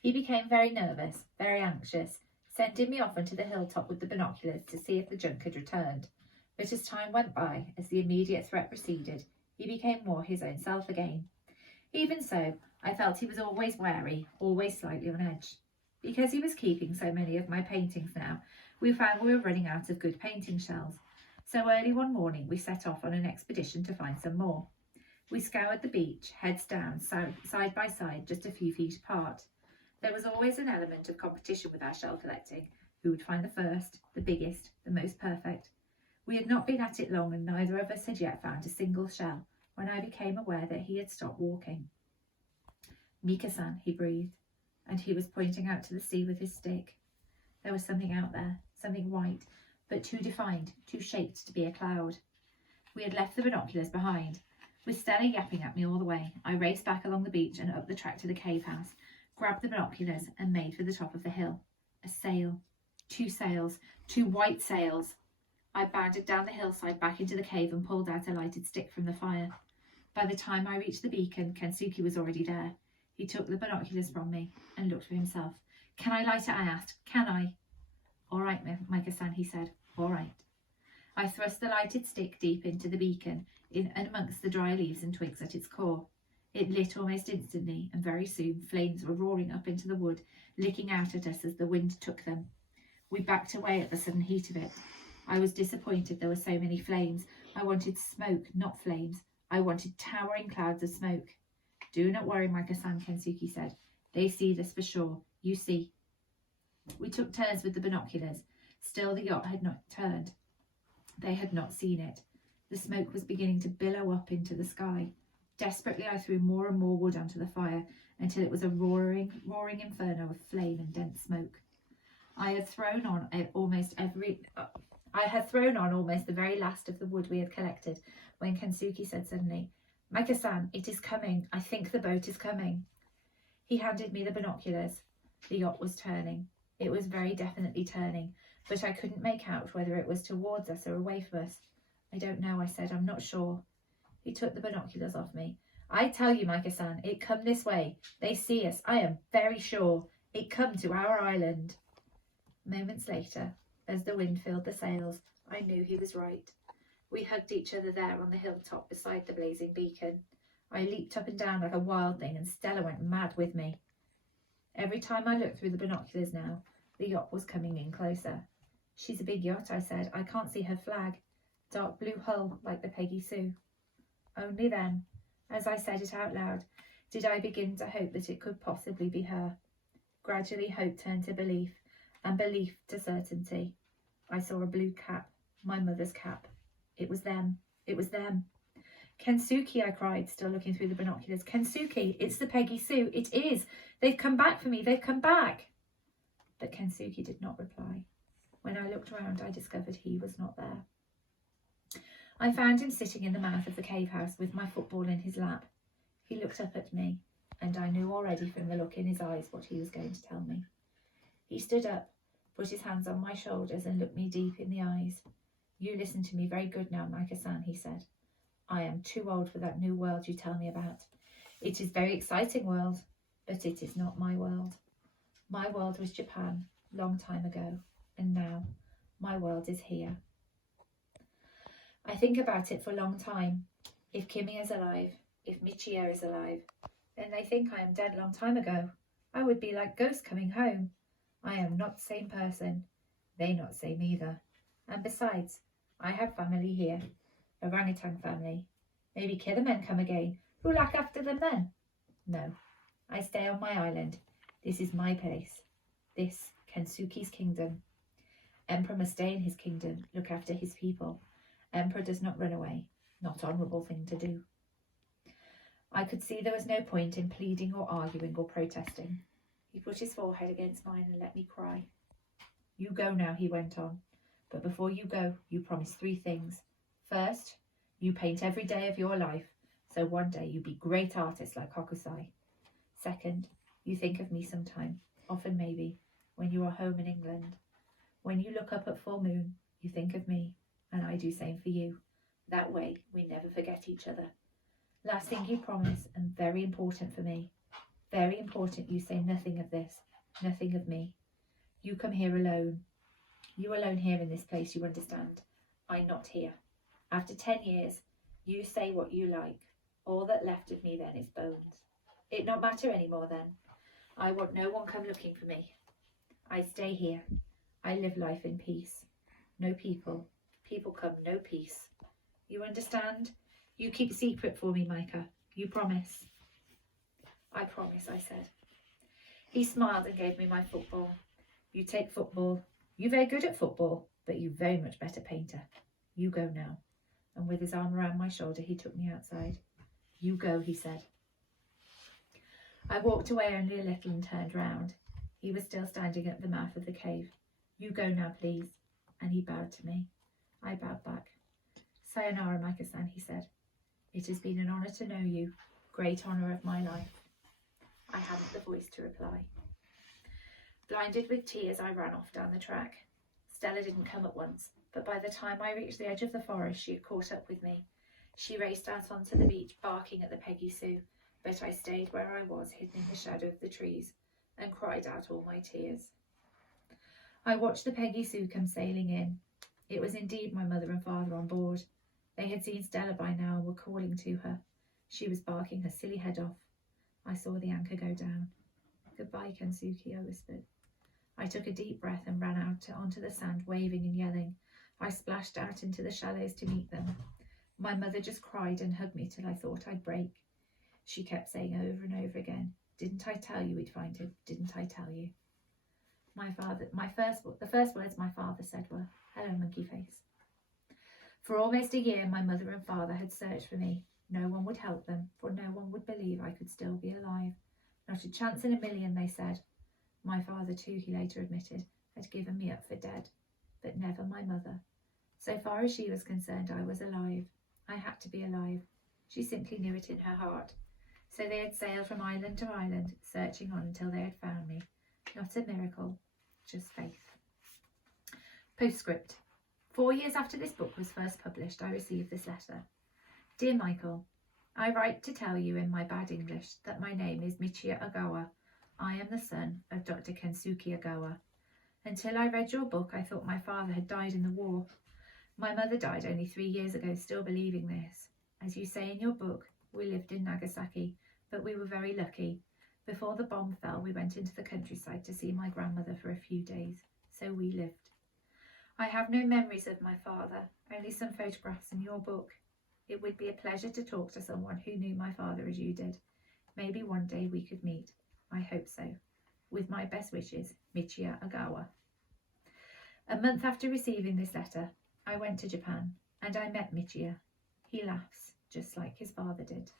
He became very nervous, very anxious, sending me off onto the hilltop with the binoculars to see if the junk had returned. But as time went by, as the immediate threat receded, he became more his own self again. Even so, I felt he was always wary, always slightly on edge. Because he was keeping so many of my paintings now, we found we were running out of good painting shells. So early one morning we set off on an expedition to find some more. We scoured the beach, heads down, side by side, just a few feet apart. There was always an element of competition with our shell collecting. Who would find the first, the biggest, the most perfect? We had not been at it long, and neither of us had yet found a single shell, when I became aware that he had stopped walking. "Mika-san," he breathed, and he was pointing out to the sea with his stick. There was something out there, something white, but too defined, too shaped to be a cloud. We had left the binoculars behind. With Stella yapping at me all the way, I raced back along the beach and up the track to the cave house, grabbed the binoculars and made for the top of the hill. A sail. 2 sails. 2 white sails. I bounded down the hillside back into the cave and pulled out a lighted stick from the fire. By the time I reached the beacon, Kensuke was already there. He took the binoculars from me and looked for himself. "Can I light it?" I asked. "Can I?" "All right, Mika-san," he said. "All right." I thrust the lighted stick deep into the beacon, in amongst the dry leaves and twigs at its core. It lit almost instantly, and very soon flames were roaring up into the wood, licking out at us as the wind took them. We backed away at the sudden heat of it. I was disappointed there were so many flames. I wanted smoke, not flames. I wanted towering clouds of smoke. "Do not worry, Mika-san," Kensuke said. "They see this for sure. You see." We took turns with the binoculars. Still the yacht had not turned. They had not seen it. The smoke was beginning to billow up into the sky. Desperately I threw more and more wood onto the fire until it was a roaring inferno of flame and dense smoke. I had thrown on almost the very last of the wood we had collected when Kensuke said suddenly, "Mika-san, it is coming. I think the boat is coming." He handed me the binoculars. The yacht was turning. It was very definitely turning, but I couldn't make out whether it was towards us or away from us. "I don't know," I said. "I'm not sure." He took the binoculars off me. "I tell you, Mika-san, it come this way. They see us. I am very sure. It come to our island." Moments later, as the wind filled the sails, I knew he was right. We hugged each other there on the hilltop beside the blazing beacon. I leaped up and down like a wild thing, and Stella went mad with me. Every time I looked through the binoculars now, the yacht was coming in closer. "She's a big yacht," I said. "I can't see her flag. Dark blue hull, like the Peggy Sue." Only then, as I said it out loud, did I begin to hope that it could possibly be her. Gradually hope turned to belief, and belief to certainty. I saw a blue cap, my mother's cap. It was them. It was them. "Kensuke," I cried, still looking through the binoculars. "Kensuke, it's the Peggy Sue. It is. They've come back for me. They've come back." But Kensuke did not reply. When I looked round, I discovered he was not there. I found him sitting in the mouth of the cave house with my football in his lap. He looked up at me, and I knew already from the look in his eyes what he was going to tell me. He stood up, put his hands on my shoulders and looked me deep in the eyes. "You listen to me very good now, Mika-san," he said. "I am too old for that new world you tell me about. It is very exciting world, but it is not my world. My world was Japan, long time ago, and now my world is here." I think about it for a long time. If Kimi is alive, if Michiyo is alive, then they think I am dead long time ago. I would be like ghost coming home. I am not same person. They not same either. And besides, I have family here. Orangutan family. Maybe killer men come again. Who look after them then? No, I stay on my island. This is my place. This, Kensuke's kingdom. Emperor must stay in his kingdom, look after his people. Emperor does not run away. Not honourable thing to do. I could see there was no point in pleading or arguing or protesting. He put his forehead against mine and let me cry. "You go now," he went on. "But before you go, you promise 3 things. First, you paint every day of your life, so one day you be great artist like Hokusai. Second, you think of me sometime, often maybe, when you are home in England. When you look up at full moon, you think of me, and I do same for you. That way we never forget each other. Last thing you promise, and very important for me, Very important you say nothing of this, nothing of me. You come here alone. You alone here in this place, you understand. I'm not here. After 10 years, you say what you like. All that left of me then is bones. It not matter any more then. I want no one come looking for me. I stay here. I live life in peace. No people. People come, no peace. You understand? You keep secret for me, Micah. You promise. I promise, I said. He smiled and gave me my football. You take football. You very good at football, but you very much better painter. You go now. And with his arm around my shoulder, he took me outside. You go, he said. I walked away only a little and turned round. He was still standing at the mouth of the cave. You go now, please. And he bowed to me. I bowed back. Sayonara, Micah-san, he said. It has been an honour to know you. Great honour of my life. I hadn't the voice to reply. Blinded with tears, I ran off down the track. Stella didn't come at once, but by the time I reached the edge of the forest, she had caught up with me. She raced out onto the beach, barking at the Peggy Sue, but I stayed where I was, hidden in the shadow of the trees, and cried out all my tears. I watched the Peggy Sue come sailing in. It was indeed my mother and father on board. They had seen Stella by now and were calling to her. She was barking her silly head off. I saw the anchor go down. Goodbye, Kensuke, I whispered. I took a deep breath and ran out onto the sand, waving and yelling. I splashed out into the shallows to meet them. My mother just cried and hugged me till I thought I'd break. She kept saying over and over again, didn't I tell you we'd find him? Didn't I tell you? The first words my father said were, hello, monkey face. For almost a year, my mother and father had searched for me. No one would help them, for no one would believe I could still be alive. Not a chance in a million, they said. My father, too, he later admitted, had given me up for dead, but never my mother. So far as she was concerned, I was alive. I had to be alive. She simply knew it in her heart. So they had sailed from island to island, searching on until they had found me. Not a miracle, just faith. Postscript. 4 years after this book was first published, I received this letter. Dear Michael, I write to tell you in my bad English that my name is Michiya Ogawa. I am the son of Dr. Kensuke Ogawa. Until I read your book, I thought my father had died in the war. My mother died only 3 years ago, still believing this. As you say in your book, we lived in Nagasaki, but we were very lucky. Before the bomb fell, we went into the countryside to see my grandmother for a few days, so we lived. I have no memories of my father, only some photographs in your book. It would be a pleasure to talk to someone who knew my father as you did. Maybe one day we could meet. I hope so. With my best wishes, Michiya Ogawa. A month after receiving this letter, I went to Japan and I met Michiya. He laughs, just like his father did.